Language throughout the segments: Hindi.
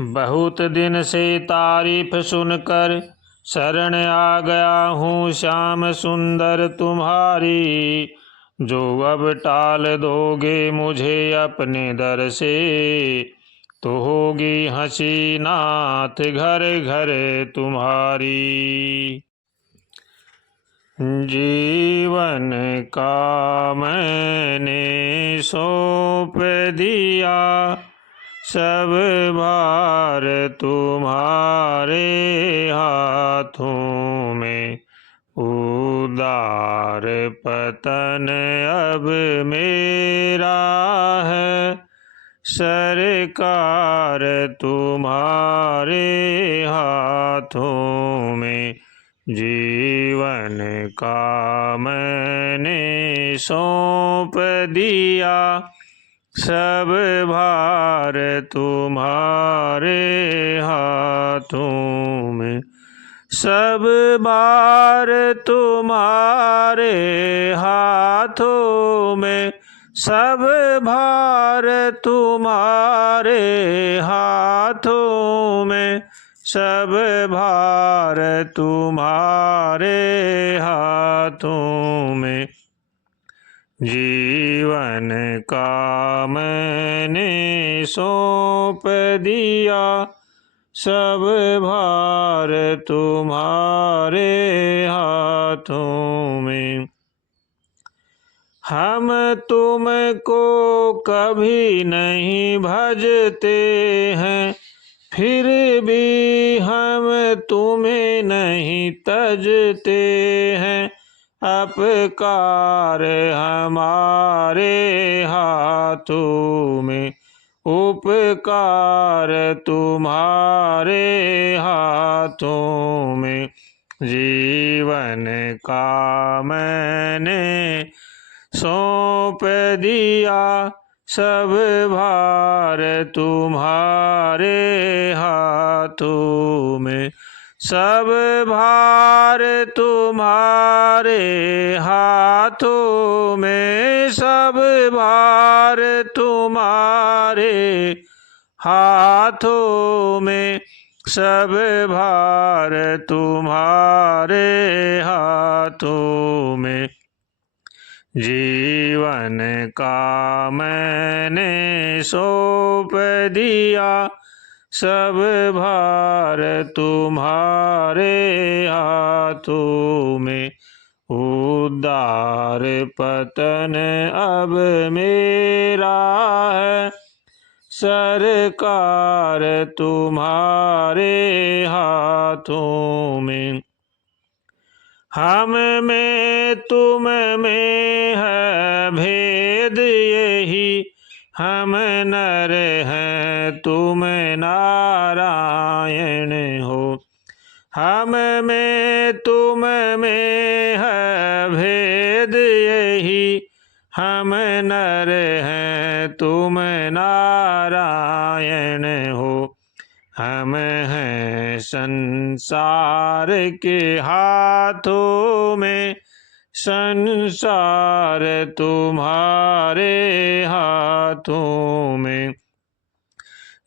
बहुत दिन से तारीफ सुनकर शरण आ गया हूँ श्याम सुंदर तुम्हारी। जो अब टाल दोगे मुझे अपने दर से, तो होगी हंसी नाथ घर घर तुम्हारी। जीवन का मैंने सौंप दिया, सब भार तुम्हारे हाथों में। उदार पतन अब मेरा है, सरकार तुम्हारे हाथों में। जीवन का मैंने सौंप दिया, सब भार तुम्हारे हाथों में। सब भार तुम्हारे हाथों में, सब भार तुम्हारे हाथों में, सब भार तुम्हारे हाथों में। जीवन का मैंने सौंप दिया, सब भार तुम्हारे हाथों में। हम तुमको कभी नहीं भजते हैं, फिर भी हम तुम्हें नहीं तजते हैं। अपकार हमारे हाथों में, उपकार तुम्हारे हाथों में। जीवन का मैंने सौंप दिया, सब भार तुम्हारे हाथों में। सब भार तुम्हारे हाथों में, सब भार तुम्हारे हाथों में, सब भार तुम्हारे हाथों में। जीवन का मैंने सौंप दिया, सब भार तुम्हारे हाथों में। उदार पतन अब मेरा है, सरकार तुम्हारे हाथों में। हम में तुम में है भेद यही, हम नर हैं तुम नारायण हो। हम में तुम में है भेद यही, हम नर हैं तुम नारायण हो। हम हैं संसार के हाथों में, संसार तुम्हारे हाथों में।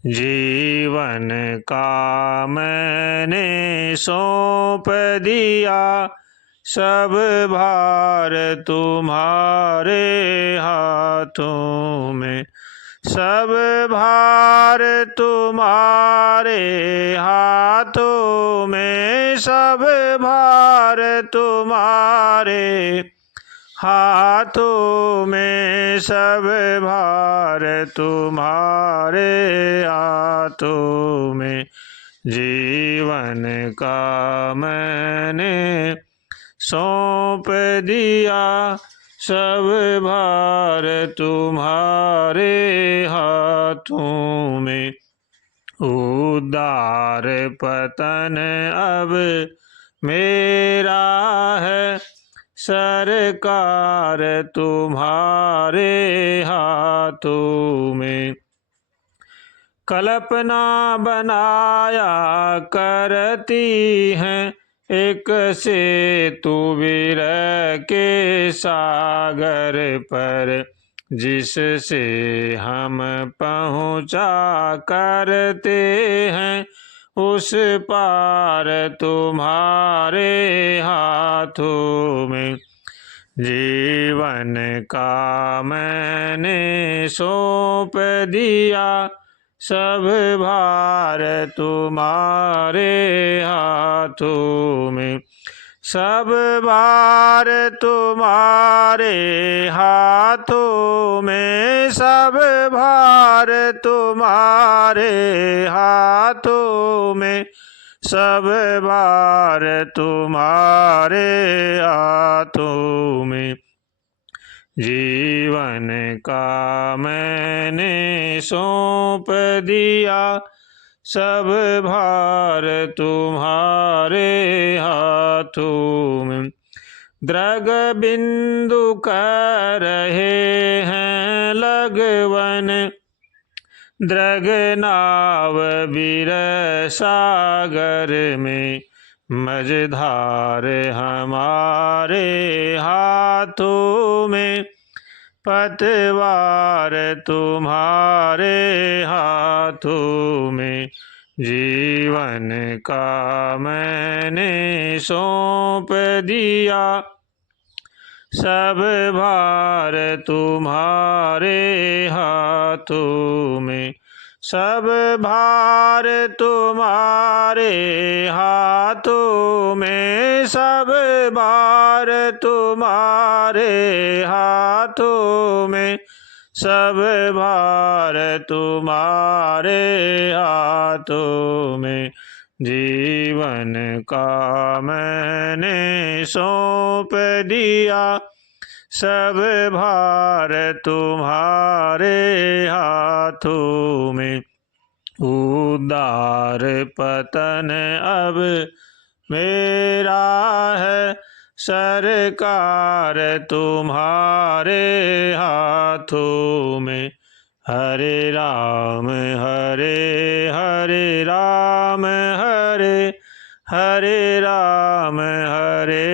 जीवन का मैंने सौंप दिया, सब भार तुम्हारे हाथों में। सब भार तुम्हारे हाथों में, सब भार तुम्हारे हाथों में, सब भार तुम्हारे हाथों में। जीवन का मैंने सौंप दिया, सब भार तुम्हारे हाथों में। उदार पतन अब मेरा है, सरकार तुम्हारे हाथों में। कल्पना बनाया करती हैं, एक सेतु विरह के सागर पर। जिससे हम पहुँचा करते हैं उस पार तुम्हारे हाथों में। जीवन का मैंने सौंप दिया सब भार तुम्हारे हाथों में। सब भार तुम्हारे हाथों में, सब भार तुम्हारे हाथों में, सब भार तुम्हारे हाथों में। जीवन का मैंने सौंप दिया सब भार तुम्हारे हाथों में। द्रग बिंदु कर रहे हैं लगवन, द्रग नाव बीर सागर में। मझधार हमारे हाथों में, पतवार तुम्हारे हाथों में। जीवन का मैंने सौंप दिया सब भार तुम्हारे हाथों में। सब भार तुम्हारे हाथों में, सब भार तुम्हारे हाथों में, सब भार तुम्हारे हाथों में। जीवन का मैंने सौंप दिया सब भार तुम्हारे हाथों में। उद्धार पतन अब मेरा है, सरकार तुम्हारे हाथों में। हरे राम हरे हरे राम, हरे हरे राम हरे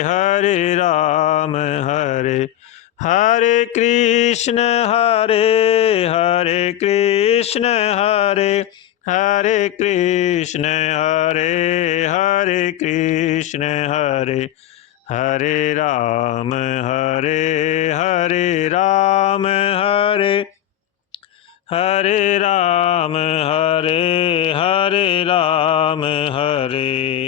हरे राम, हरे हरे कृष्ण हरे हरे कृष्ण, हरे हरे कृष्ण हरे हरे कृष्ण, हरे हरे राम हरे हरे राम, हरे हरे राम हरे हरे राम, हरे